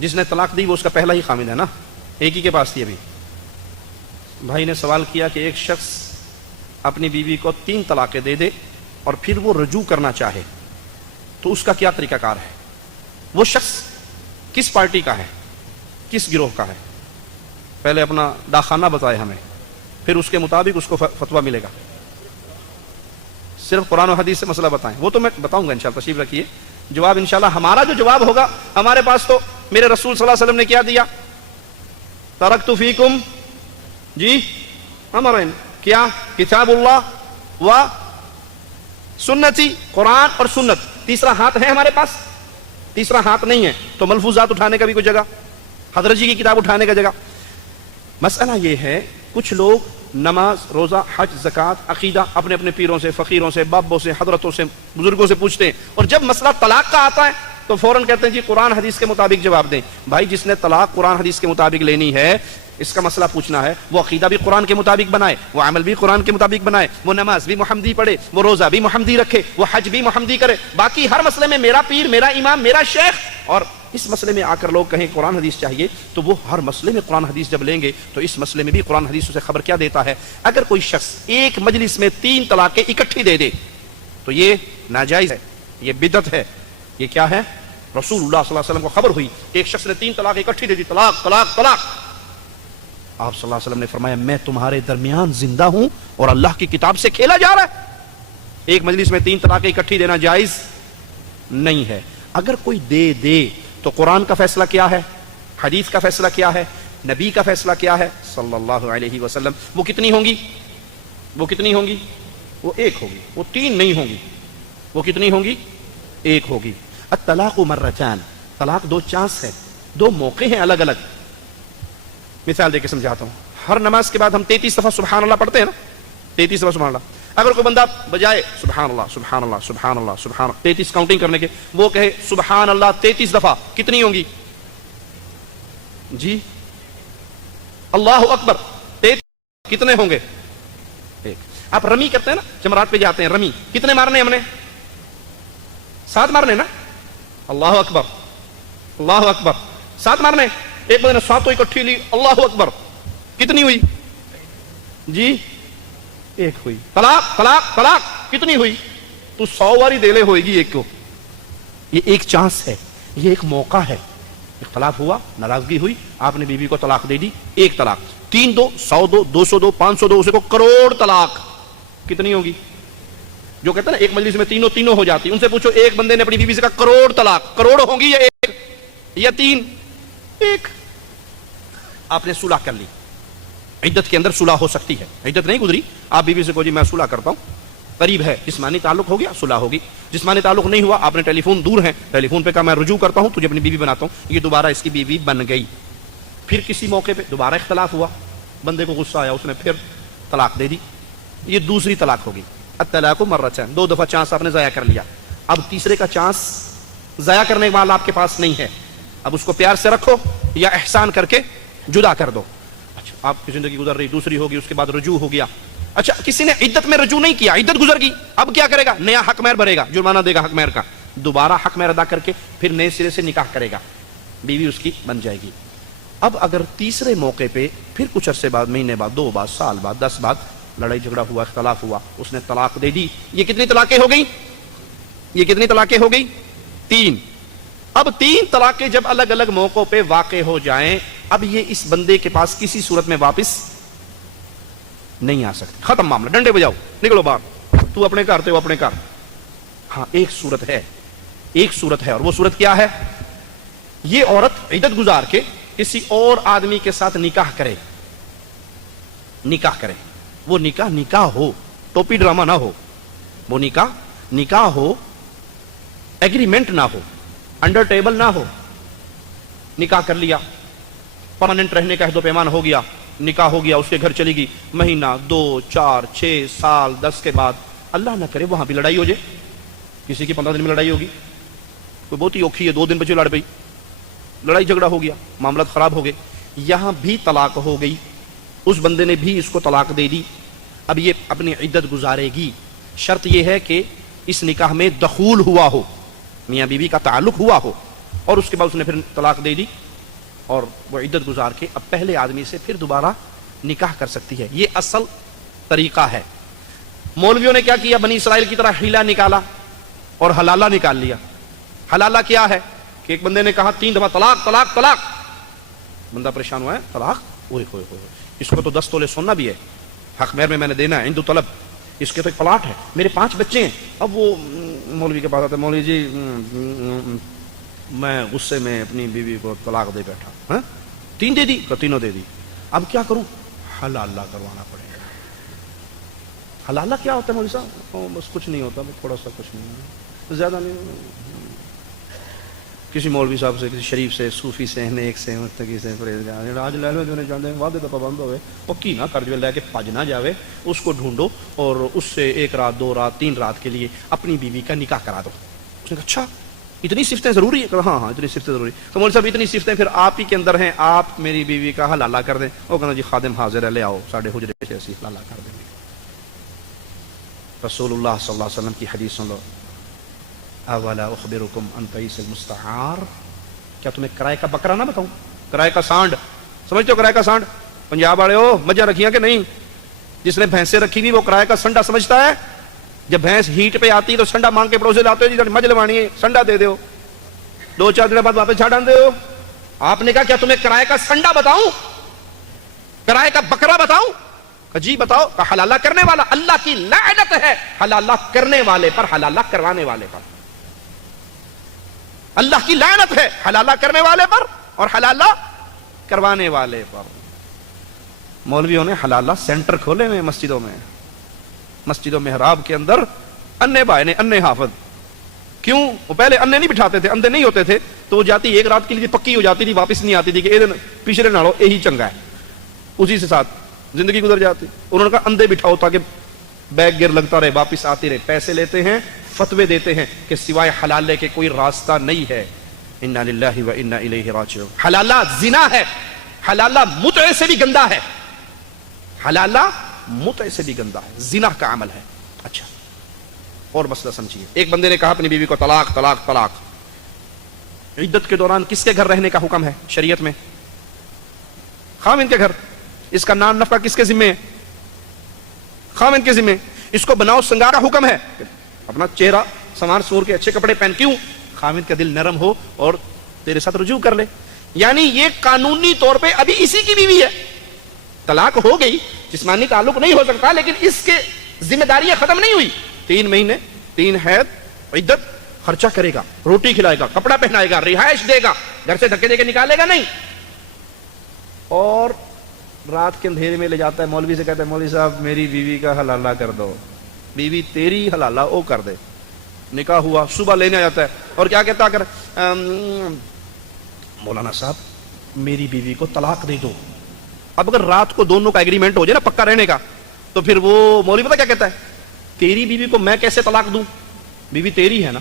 جس نے طلاق دی وہ اس کا پہلا ہی خامد ہے نا, ایک ہی کے پاس تھی. ابھی بھائی نے سوال کیا کہ ایک شخص اپنی بیوی کو 3 طلاقیں دے دے اور پھر وہ رجوع کرنا چاہے تو اس کا کیا طریقہ کار ہے؟ وہ شخص کس پارٹی کا ہے, کس گروہ کا ہے؟ پہلے اپنا داخانہ بتائے ہمیں, پھر اس کے مطابق اس کو فتویٰ ملے گا. صرف قرآن و حدیث سے مسئلہ بتائیں, وہ تو میں بتاؤں گا انشاءاللہ, تشریف رکھیے. جواب انشاءاللہ ہمارا جو جواب ہوگا, ہمارے پاس تو میرے رسول صلی اللہ علیہ وسلم نے کیا دیا, ترکت فیکم جی امرین, کیا؟ کتاب اللہ و سنتی, قرآن اور سنت. تیسرا ہاتھ ہے ہمارے پاس؟ تیسرا ہاتھ نہیں ہے, تو ملفوظات اٹھانے کا بھی کوئی جگہ, حضرت جی کی کتاب اٹھانے کا جگہ. مسئلہ یہ ہے, کچھ لوگ نماز, روزہ, حج, زکوٰۃ, عقیدہ اپنے اپنے پیروں سے, فقیروں سے, بابوں سے, حضرتوں سے, بزرگوں سے پوچھتے ہیں, اور جب مسئلہ طلاق کا آتا ہے تو فوراً کہتے ہیں جی قرآن حدیث کے مطابق جواب دیں. بھائی جس نے طلاق قرآن حدیث کے مطابق لینی ہے, اس کا مسئلہ پوچھنا ہے, وہ عقیدہ بھی قرآن کے مطابق بنائے, وہ عمل بھی قرآن کے مطابق بنائے, وہ نماز بھی محمدی پڑھے, وہ روزہ بھی محمدی رکھے, وہ حج بھی محمدی کرے. باقی ہر مسئلے میں میرا پیر, میرا امام, میرا شیخ, اور اس مسئلے میں آ کر لوگ کہیں قرآن حدیث چاہیے, تو وہ ہر مسئلے میں قرآن حدیث جب لیں گے تو اس مسئلے میں بھی قرآن حدیث اسے خبر کیا دیتا ہے. اگر کوئی شخص ایک مجلس میں 3 طلاقیں اکٹھی دے دے تو یہ ناجائز ہے, یہ بدعت ہے. یہ کیا ہے؟ رسول اللہ صلی اللہ علیہ وسلم کو خبر ہوئی ایک شخص نے 3 طلاقیں اکٹھی دے دی, طلاق طلاق طلاق. آپ صلی اللہ علیہ وسلم نے فرمایا میں تمہارے درمیان زندہ ہوں اور اللہ کی کتاب سے کھیلا جا رہا ہے. ایک مجلس میں 3 طلاقیں اکٹھی دینا جائز نہیں ہے. اگر کوئی دے دے تو قرآن کا فیصلہ کیا ہے, حدیث کا فیصلہ کیا ہے, نبی کا فیصلہ کیا ہے صلی اللہ علیہ وسلم. وہ کتنی ہوں گی؟ وہ کتنی ہوں گی؟ وہ 1 ہوگی, وہ 3 نہیں ہوں گی. وہ کتنی ہوں گی؟ 1 ہوگی. الطلاق مرتان, طلاق 2 چانس ہے, 2 موقع ہیں الگ الگ. مثال دے کے سمجھاتا ہوں. ہر نماز کے بعد ہم 33 دفعہ سبحان اللہ پڑھتے ہیں نا, 33 دفعہ سبحان اللہ. اگر کوئی بندہ بجائے سبحان اللہ سبحان اللہ سبحان اللہ سبحان اللہ 33 کاؤنٹنگ کرنے کے, وہ کہے سبحان اللہ 33 دفعہ, کتنی ہوں گی جی؟ اللہ اکبر 33 کتنے ہوں گے؟ 1. آپ رمی کرتے ہیں نا, جمرات پہ جاتے ہیں, رمی کتنے مارنے ہم نے؟ 7 مارنے نا. اللہ اکبر اللہ اکبر 7 مارنے. ایک بندے نے 7 اکٹھی لی, اللہ اکبر, کتنی ہوئی جی؟ 1 ہوئی. طلاق طلاق طلاق کتنی ہوئی؟ تو 100 واری دیلے ہوئے گی 1 کو. یہ ایک چانس ہے, یہ ایک موقع ہے. اختلاف ہوا, ناراضگی ہوئی, آپ نے بیوی کو طلاق دے دی, 1 طلاق. 3 دو, 100 دو, 200 دو, 500 دو, اسے کو کروڑ طلاق. کتنی ہوگی؟ جو کہتے ہیں نا ایک مجلس میں تینوں ہو جاتی, ان سے پوچھو ایک بندے نے اپنی بیوی سے کہا کروڑ طلاق, کروڑ ہوں گی یا 1 یا 3؟ 1. آپ نے صلح کر لی, عدت کے اندر صلح ہو سکتی ہے, عدت نہیں گزری, آپ بیوی سے کہو جی میں صلح کرتا ہوں, قریب ہے, جسمانی تعلق ہو گیا, صلح ہوگی. جسمانی تعلق نہیں ہوا, آپ نے ٹیلی فون, دور ہے, ٹیلی فون پہ کہا میں رجوع کرتا ہوں, تجھے اپنی بیوی بناتا ہوں, یہ دوبارہ اس کی بیوی بن گئی. پھر کسی موقع پہ دوبارہ اختلاف ہوا, بندے کو غصہ آیا, اس نے پھر طلاق دے دی, یہ دوسری طلاق ہوگی. الطلاق مرتان, 2 دفعہ چانس آپ نے ضائع کر لیا. اب تیسرے کا چانس ضائع کرنے والا آپ کے پاس نہیں ہے. اب اس کو پیار سے رکھو یا احسان کر کے جدا کر دو. اچھا آپ کی زندگی گزر رہی, دوسری ہوگی, اس کے بعد رجوع ہو گیا. اچھا کسی نے عدت میں رجوع نہیں کیا, عدت گزر گئی, اب کیا کرے گا؟ نیا حق مہر بھرے گا, جرمانہ دے گا حق مہر کا, دوبارہ حق مہر ادا کر کے پھر نئے سرے سے نکاح کرے گا, بیوی اس کی بن جائے گی. اب اگر تیسرے موقع پہ پھر کچھ عرصے بعد, مہینے بعد, 2 بعد, سال بعد, 10 بعد لڑائی جھگڑا ہوا, اختلاف ہوا, اس نے طلاق دے دی, یہ کتنی طلاقیں ہو گئی؟ یہ کتنی طلاقیں ہو گئی؟ 3. اب 3 طلاقیں جب الگ الگ موقعوں پہ واقع ہو جائیں, اب یہ اس بندے کے پاس کسی صورت میں واپس نہیں آ سکتی. ختم معاملہ, ڈنڈے بجاؤ, نکلو باہر, تو اپنے گھر تے وہ اپنے گھر. ہاں ایک صورت ہے, ایک صورت ہے, اور وہ صورت کیا ہے؟ یہ عورت عدت گزار کے کسی اور آدمی کے ساتھ نکاح کرے, نکاح کرے, وہ نکاح نکاح ہو, ٹوپی ڈرامہ نہ ہو, وہ نکاح نکاح ہو, ایگریمنٹ نہ ہو, انڈر ٹیبل نہ ہو. نکاح کر لیا, پرماننٹ رہنے کا عہد و پیمان ہو گیا, نکاح ہو گیا, اس کے گھر چلی گئی, مہینہ 2 4 6 سال 10 کے بعد اللہ نہ کرے وہاں بھی لڑائی ہو جائے. کسی کی 15 دن میں لڑائی ہوگی, کوئی بہت ہی اوکھی ہے, 2 دن بچے لڑ پئی, لڑائی جھگڑا ہو گیا, معاملات خراب ہو گئے, یہاں بھی طلاق ہو گئی, اس بندے نے بھی اس کو طلاق دے دی. اب یہ اپنی عدت گزارے گی. شرط یہ ہے کہ اس نکاح میں دخول ہوا ہو, میاں بیوی کا تعلق ہوا ہو, اور اس کے بعد اس نے پھر طلاق دے دی, اور وہ عدت گزار کے اب پہلے آدمی سے پھر دوبارہ نکاح کر سکتی ہے. یہ اصل طریقہ ہے. مولویوں نے کیا کیا؟ بنی اسرائیل کی طرح ہیلا نکالا اور حلالہ نکال لیا. حلالہ کیا ہے کہ ایک بندے نے کہا 3 دفعہ طلاق طلاق طلاق. بندہ پریشان ہوا ہے, طلاق, اوئے ہوئے ہوئے, اس کو تو 10 تولے سونا بھی ہے, حق مہر میں میں نے دینا ہے, ہندو طلب, اس کے تو ایک پلاٹ ہے, میرے 5 بچے ہیں. اب وہ مولوی کے پاس آتا ہے, مولوی جی میں غصے میں اپنی بیوی کو طلاق دے بیٹھا. ہاں 3 دے دی, تو تینوں دے دی. اب کیا کروں؟ حلالہ کروانا پڑے گا. حلالہ کیا ہوتا ہے مولوی صاحب؟ بس کچھ نہیں ہوتا, تھوڑا سا کچھ نہیں, زیادہ نہیں. کسی مولوی صاحب سے, کسی شریف سے, صوفی سے, نیک سے, متقی سے, پرہیزگار آج لے لو جو نہیں جانتے, وعدے تو پابند ہوئے, پکی نہ کر جو لے کے پج نہ جاوے, اس کو ڈھونڈو اور اس سے 1 رات 2 رات 3 رات کے لیے اپنی بیوی کا نکاح کرا دو. اس نے کہا اچھا اتنی صفتیں ضروری ہے؟ ہاں ہاں اتنی صفتیں ضروری. تو مولوی صاحب اتنی صفتیں پھر آپ ہی کے اندر ہیں, آپ میری بیوی کا حلالہ کر دیں. وہ کہنا جی خادم حاضر ہے, لے آؤ, ساڑھے حجرے سے ایسی حلالہ کر دیں گے. رسول اللہ صلی اللہ علیہ وسلم کی حدیث سن لو, اولا اخبرکم عن قیس المستعار, کیا تمہیں کرائے کا بکرا نہ بتاؤں؟ کرائے کا سانڈ سمجھتے ہو؟ کرائے کا سانڈ, پنجاب والے ہو, مجھے رکھیاں کہ نہیں؟ جس نے بھینسیں رکھی ہوئی وہ کرائے کا سنڈا سمجھتا ہے. جب بھینس ہیٹ پہ آتی ہے تو سنڈا مانگ کے پڑوسے لاتے ہو, جی مجھ لوانی ہے, سنڈا دے دو, 2-4 دن بعد واپس چھاڑ دے ہو. آپ نے کہا کیا تمہیں کرائے کا سنڈا بتاؤں, کرائے کا بکرا بتاؤں؟ جی بتاؤ. کہ حلالہ کرنے والا, اللہ کی لعنت ہے حلالہ کرنے والے پر, حلالہ کروانے والے پر. اللہ کی لعنت ہے حلالہ کرنے والے پر اور حلالہ کروانے والے پر. مولویوں نے حلالہ سینٹر کھولے ہوئے مسجدوں میں, مسجدوں محراب کے اندر انے بھائی نے, انے حافظ. کیوں؟ وہ پہلے انے نہیں بٹھاتے تھے, اندھے نہیں ہوتے تھے, تو وہ جاتی 1 رات کے لیے پکی ہو جاتی تھی, واپس نہیں آتی تھی کہ پچھلے نالو یہی چنگا ہے, اسی سے ساتھ زندگی گزر جاتی. انہوں نے کہا اندھے بٹھاؤ تاکہ بیگ گر لگتا رہے, واپس آتی رہے. پیسے لیتے ہیں, فتوے دیتے ہیں کہ سوائے حلالے کے کوئی راستہ نہیں ہے. انا للہ و انا الیہ راجعون. حلالہ زنا ہے, حلالہ متعے سے بھی گندا ہے, حلالہ متعے سے بھی گندا ہے, زنا کا عمل ہے. اچھا اور مسئلہ سمجھیے. ایک بندے نے کہا اپنی بیوی کو طلاق طلاق طلاق. عدت کے دوران کس کے گھر رہنے کا حکم ہے شریعت میں؟ خاوند کے گھر. اس کا نان نفقہ کس کے ذمہ ہے؟ خاوند کے ذمہ. اس کو بناؤ سنگارا حکم ہے, اپنا چہرہ سنوار سور کے اچھے کپڑے پہن. کیوں؟ خاوند کا دل نرم ہو اور تیرے ساتھ رجوع کر لے. یعنی یہ قانونی طور پہ ابھی اسی کی بیوی ہے, طلاق ہو گئی, جسمانی تعلق نہیں ہو سکتا, لیکن اس کے ذمہ داریاں ختم نہیں ہوئی. 3 مہینے 3 حید عدت, خرچہ کرے گا, روٹی کھلائے گا, کپڑا پہنائے گا, رہائش دے گا, گھر سے دھکے دے کے نکالے گا نہیں. اور رات کے اندھیرے میں لے جاتا ہے مولوی سے, کہتا ہے مولوی صاحب میری بیوی کا حلالہ کر دو. بیوی تیری حلالہ او کر دے. نکاح ہوا, صبح لینے آ جاتا ہے اور کیا کہتا کر, مولانا صاحب میری بیوی کو طلاق دے دو. اب اگر رات کو دونوں کا ایگریمنٹ ہو جائے نا پکا رہنے کا, تو پھر وہ مولوی پتہ کیا کہتا ہے, تیری بیوی کو میں کیسے طلاق دوں, بیوی تیری ہے نا,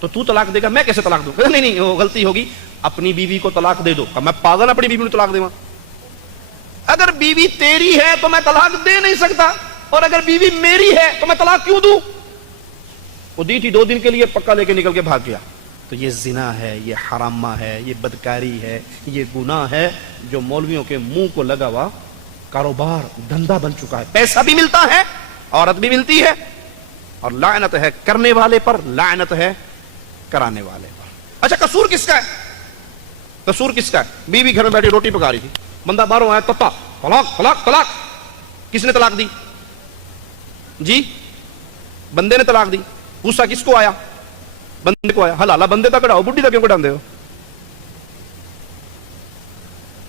تو طلاق دے گا, میں کیسے طلاق دوں؟ نہیں نہیں وہ غلطی ہوگی, اپنی بیوی کو طلاق دے دو. میں پاگل اپنی بیوی کو طلاق دے. اگر بیوی تیری ہے تو میں طلاق دے نہیں سکتا, اور اگر بیوی میری ہے تو میں طلاق کیوں دوں؟ وہ دی تھی 2 دن کے لیے, پکا لے کے نکل کے بھاگ گیا. تو یہ زنا ہے, یہ حرامہ ہے, یہ بدکاری ہے, یہ گناہ ہے جو مولویوں کے منہ کو لگا ہوا کاروبار دھندا بن چکا ہے. پیسہ بھی ملتا ہے, عورت بھی ملتی ہے, اور لعنت ہے کرنے والے پر, لعنت ہے کرانے والے پر. اچھا قصور کس کا ہے؟ قصور کس کا ہے؟ بیوی گھر میں بیٹھی روٹی پکا رہی تھی, بندہ باہروں آیا, تتا طلاق طلاق طلاق. کس نے طلاق دی؟ جی بندے نے طلاق دی. غصہ کس کو آیا؟ بندے کو آیا. حلالہ بندے تک کڑاؤ, بڈھی تک کیوں کٹاندے ہو؟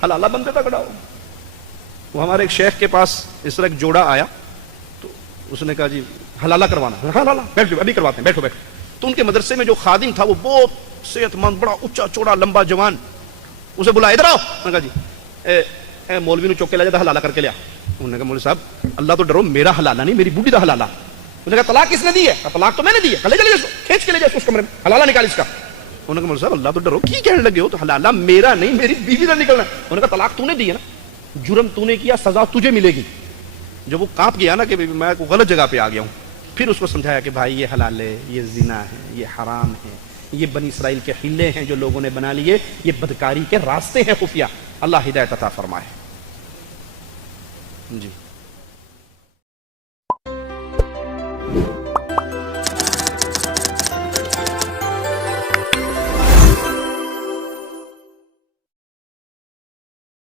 حلالہ بندے تک کڑاؤ. وہ ہمارے ایک شیخ کے پاس اس طرح ایک جوڑا آیا, تو اس نے کہا جی حلالہ کروانا. حلالہ بیٹھو, ابھی کرواتے ہیں, بیٹھو بیٹھو. تو ان کے مدرسے میں جو خادم تھا وہ بہت صحت مند, بڑا اونچا چوڑا لمبا جوان. اسے بلایا, ادھر آؤ. میں نے کہا جی اے مولوی نے چوک کے لے جاتا, حلالہ کر کے لیا. انہوں نے کہا مولوی صاحب اللہ تو ڈرو, میرا حلالہ نہیں, میری بوڑھی دا حلالہ. انہوں نے کہا طلاق کس نے دی ہے؟ طلاق تو میں نے دی ہے. لے چلے جا, کھینچ کے لے جا اس کمرے میں, حلالہ نکال اس کا. انہوں نے کہا مولوی صاحب اللہ تو ڈرو, کی کہنے لگے ہو؟ تو حلالہ میرا نہیں, میری بیوی کا نکلنا. انہوں نے کہا طلاق تو نے دی ہے نا, جرم تو نے کیا, سزا تجھے ملے گی. جب وہ کانپ گیا نا کہ میں غلط جگہ پہ آ گیا ہوں, پھر اس کو سمجھایا کہ بھائی یہ حلال ہے, یہ زنا ہے, یہ حرام ہے, یہ بنی اسرائیل کے حلے ہیں جو لوگوں نے بنا لیے، یہ بدکاری کے راستے ہیں خفیہ۔ اللہ ہدایت عطا فرمائے۔ جی